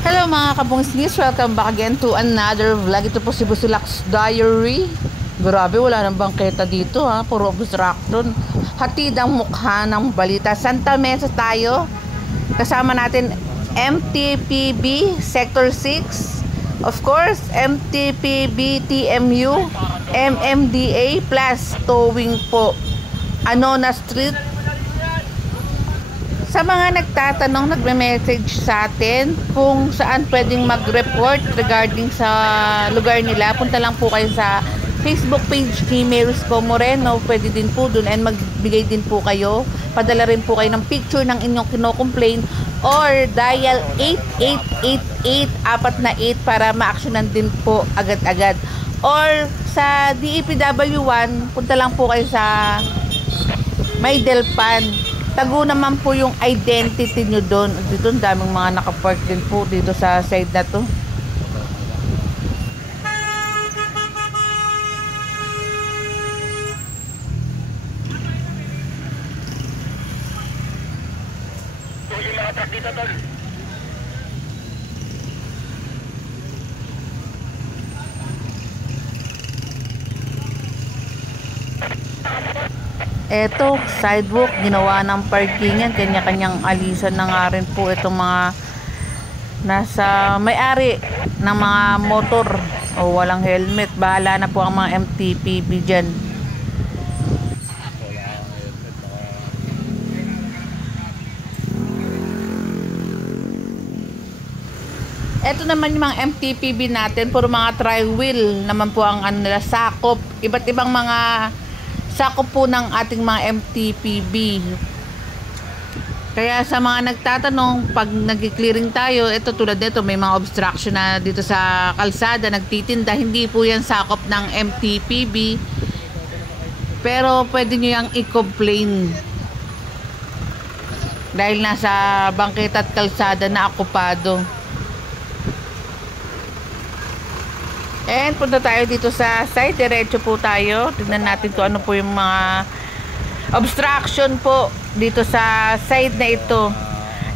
Hello mga kabungsnis, welcome back again to another vlog. Ito po si Busilak's Diary. Grabe, wala nang bangketa dito ha, puro obstruction. Hatid ang mukha ng balita. Santa Mesa tayo. Kasama natin MTPB Sector 6. Of course, MTPB TMU, MMDA plus towing po. Anona Street. Sa mga nagtatanong, nagme-message sa atin kung saan pwedeng mag-report regarding sa lugar nila, punta lang po kayo sa Facebook page ni Marisco Moreno. Pwede din po dun and magbigay din po kayo. Padala rin po kayo ng picture ng inyong kino-complain or dial 8888 8 para ma-actionan din po agad-agad. Or sa DEPW1, punta lang po kayo sa Maydelpan. Tago naman po yung identity nyo doon. Dito, daming mga nakapark din po dito sa side na to. Yung mga truck dito, tol. Eto, sidewalk, ginawa ng parkingan, kanya-kanyang alisan na nga rin po itong mga nasa may-ari ng mga motor o walang helmet. Bahala na po ang mga MTPB dyan. Eto naman yung mga MTPB natin, puro mga tri-wheel naman po ang ano nila, sakop. Iba't ibang mga sakop po ng ating mga MTPB. Kaya sa mga nagtatanong, pag nag-clearing tayo, ito tulad nito, may mga obstruction na dito sa kalsada, nagtitinda, hindi po yan sakop ng MTPB. Pero pwede nyo yung i-complain. Dahil nasa bangketa at kalsada na okupado. And punta tayo dito sa side, diretso po tayo. Tignan natin kung ano po yung mga obstruction po dito sa side na ito.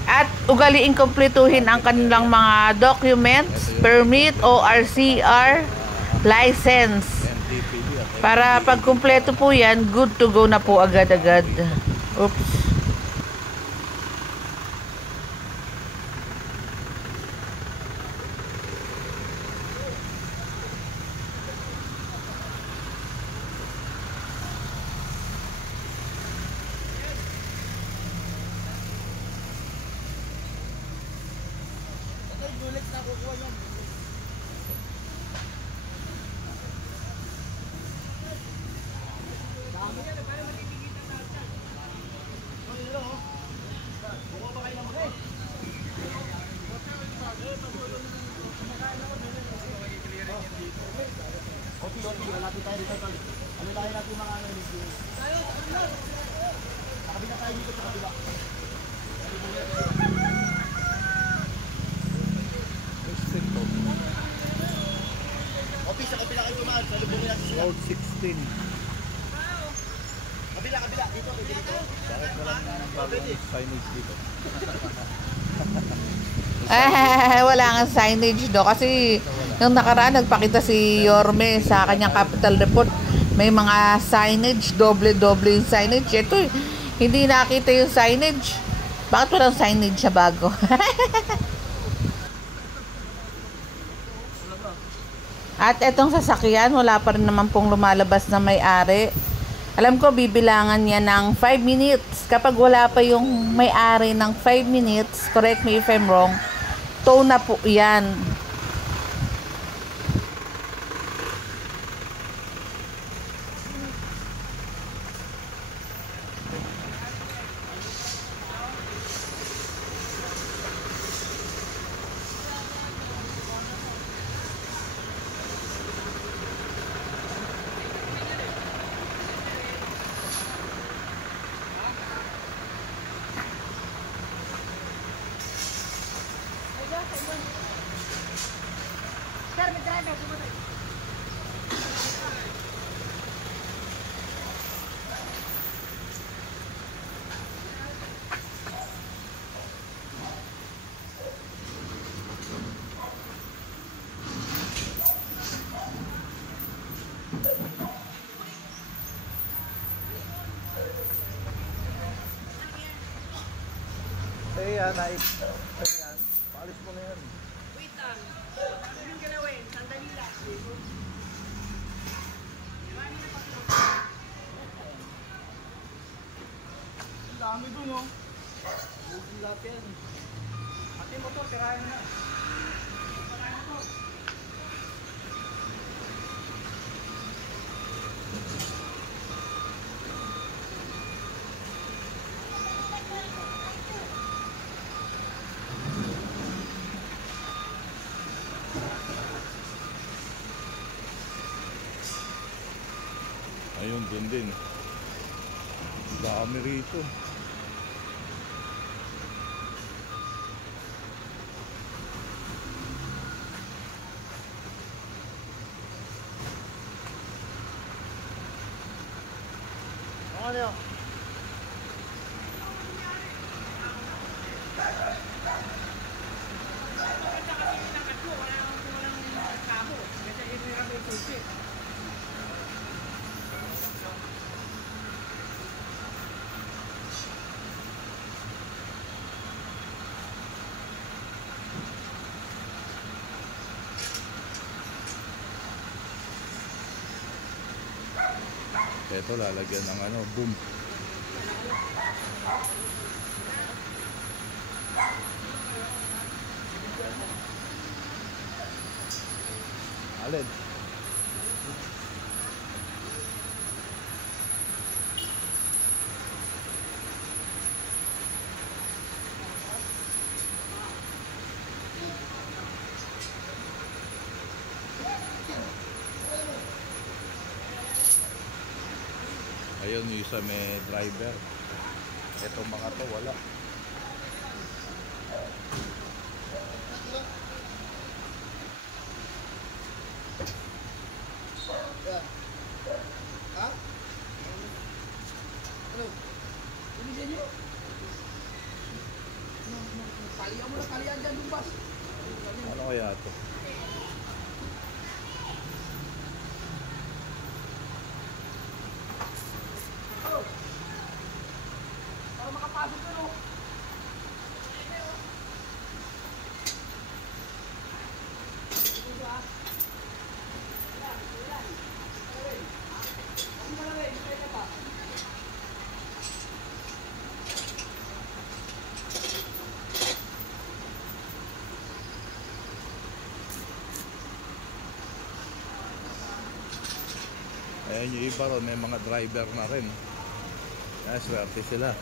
At ugaliin kumpletuhin ang kanilang mga documents, permit, ORCR, license. Para pag kumpleto po yan, good to go na po agad-agad. Oops. Malapit tayo dito, tol. Ano lahi natin mga ano dito? Nakabila tayo dito sa kabila. Office, sa kabila kayo tumaan. Sa lubong natin sila. Road 16. Kabila, dito, dito. Bakit wala na ng bagong signage dito? Wala nga signage do kasi nung nakaraan nagpakita si Yorme sa kanyang capital report, may mga signage, doble-doble yung signage. Ito hindi nakita yung signage. Bakit walang signage sa bago? At etong sasakyan, wala pa rin naman pong lumalabas na may-ari. Alam ko bibilangan niya ng 5 minutes. Kapag wala pa yung may-ari ng 5 minutes, correct me if I'm wrong, tow na po yan. yan, ayan. Paalis mo na yan. Wait lang. Ano yung gagawin? Sandali lang. Ang dami dun, oh. Bugi lahat yan. Ate mo to, tirahin mo na. Ayun, dun din. Dami rito. Ano yun? Ito lalagyan ng ano, boom. Alin? Ayun, yung isa may driver. Itong mga to wala. Yan. Ha? Ano? Bilisan nyo? Kalian mo na, kalian dyan, lumbas. Ano kaya ito? Para makapasok ka, no? Ayan yung iba ron, may mga driver na rin. Kaya swerte sila.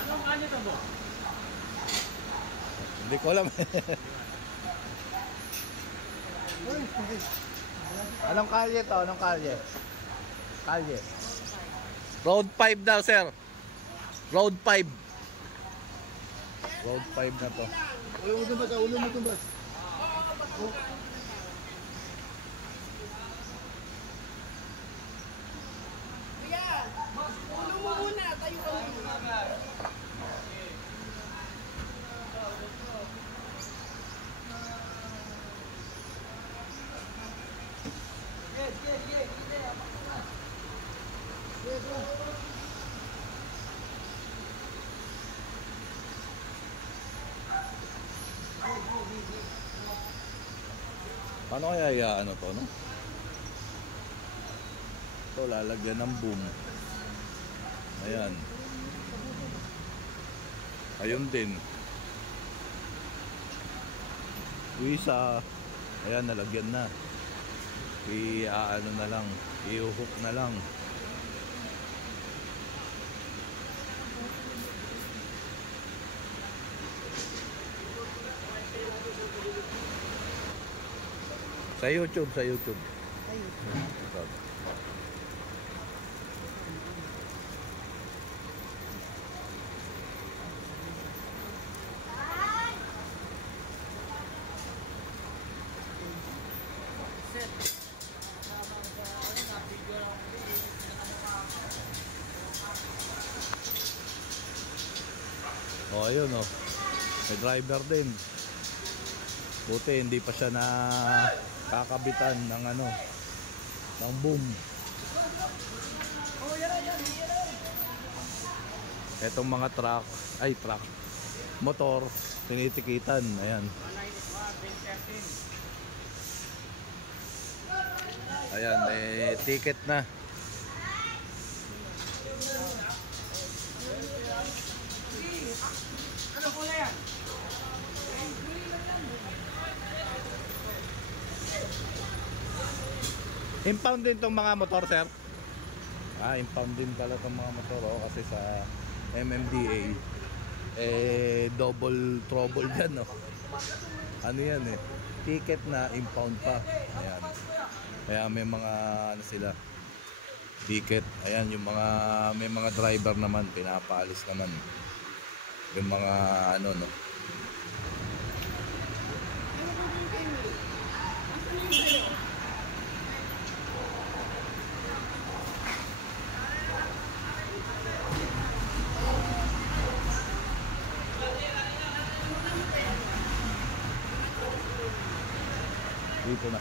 Anong ano ito mo? Hindi ko alam. Anong kalye to? Anong kalye? Kalye. Road 5 daw, sir. Road 5. Road 5 na to. Ulo mo tumbas, ulo mo tumbas. Kuya, ulo mo muna. Tayo ka muna. Paano kaya ano to, no? Ito, lalagyan ng boom. Ayan. Ayun din. Yung isa, ayan, nalagyan na. Ano na lang, i-hook na lang. Sa YouTube, sa YouTube. Sa YouTube. Set. Video lang. ayun oh. May driver din. Buti hindi pa siya na kakabitan ng ano, ng boom. Etong mga truck, motor, tinitikitan. Ayan. Ayan, may ticket na. Ano po na yan? Impound din tong mga motor, sir. Impound din pala tong mga motor kasi sa MMDA double trouble yan, no. Ano yan eh, ticket na impound pa. Ayan. Kaya may mga ano sila, ticket. Ayan, yung mga may mga driver naman pinapaalis naman yung mga ano, no. Dito na.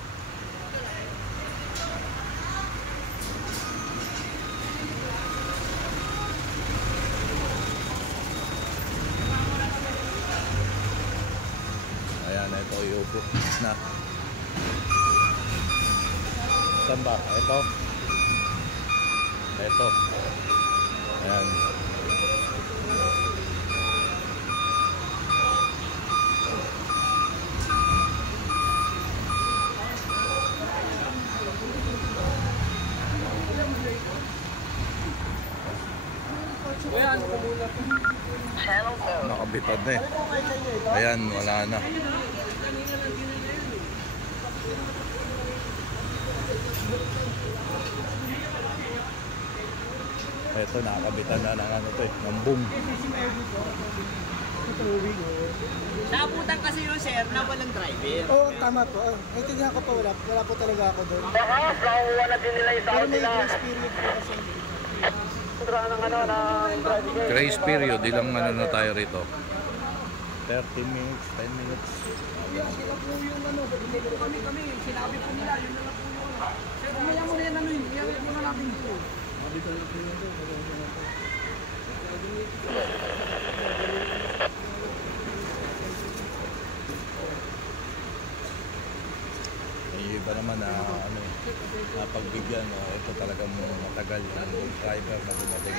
Ayan, ito iupo na. Saan ba? Ito. Ito. Ayan. Nakabitad na eh. Ayan, wala na. Eto, nakakabitan na ng ano to eh, ng boom. Naabutan kasi yun, sir, na walang driver. Oo, tama po. Naintindihan ko po, wala po talaga ako doon. Wala din nila yung Pero may grace period po kasi. Grace period, ilang ano na tayo rito? 30 minutes, 10 minutes. Sila po yung ano, kami, sinabi po nila, yun na lang po yung ano. Sir, umaya mo na yan, ano yun, iyan mo na natin po. Yung iba naman na ano, pagbigyan, ito talagang matagal ang driver na dumating.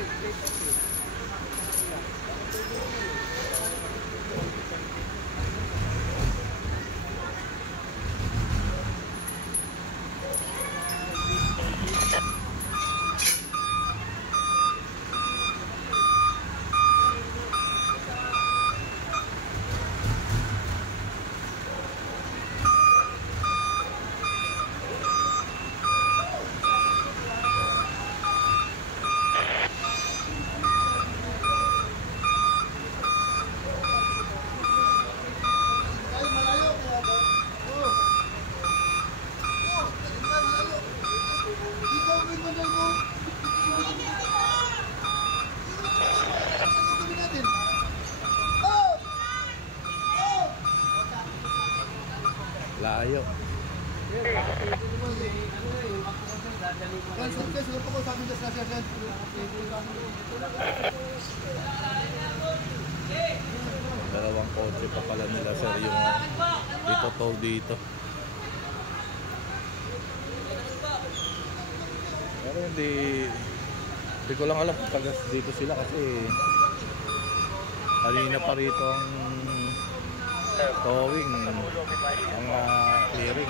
Layo. Dalawang kotse pa pala nila, sir, yung dito toll dito. Pero hindi ko lang alam kung tagas dito sila kasi kanina pa rito ang towing, ang clearing.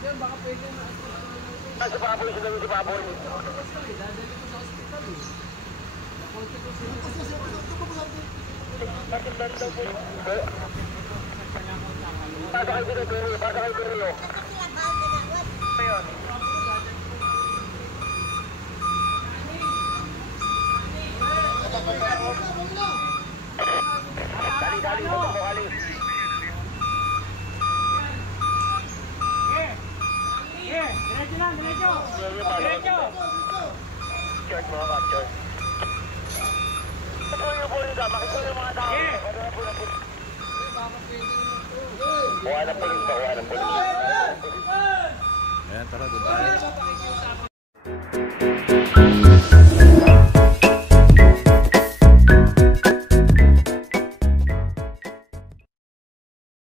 Sir, baka pwede na. Sa baboy, sa baboy. Bakit ba daw po? Baka kayo dito, baka kayo dito. Ayun. Dali, ito po, kali. Diretso lang, diretso. Diretso. Church mga ka-church. Ito yung pulis ha, makita yung mga tao. Buwan ng pulis ba? Buwan ng pulis. Ayan, tara, doon tayo.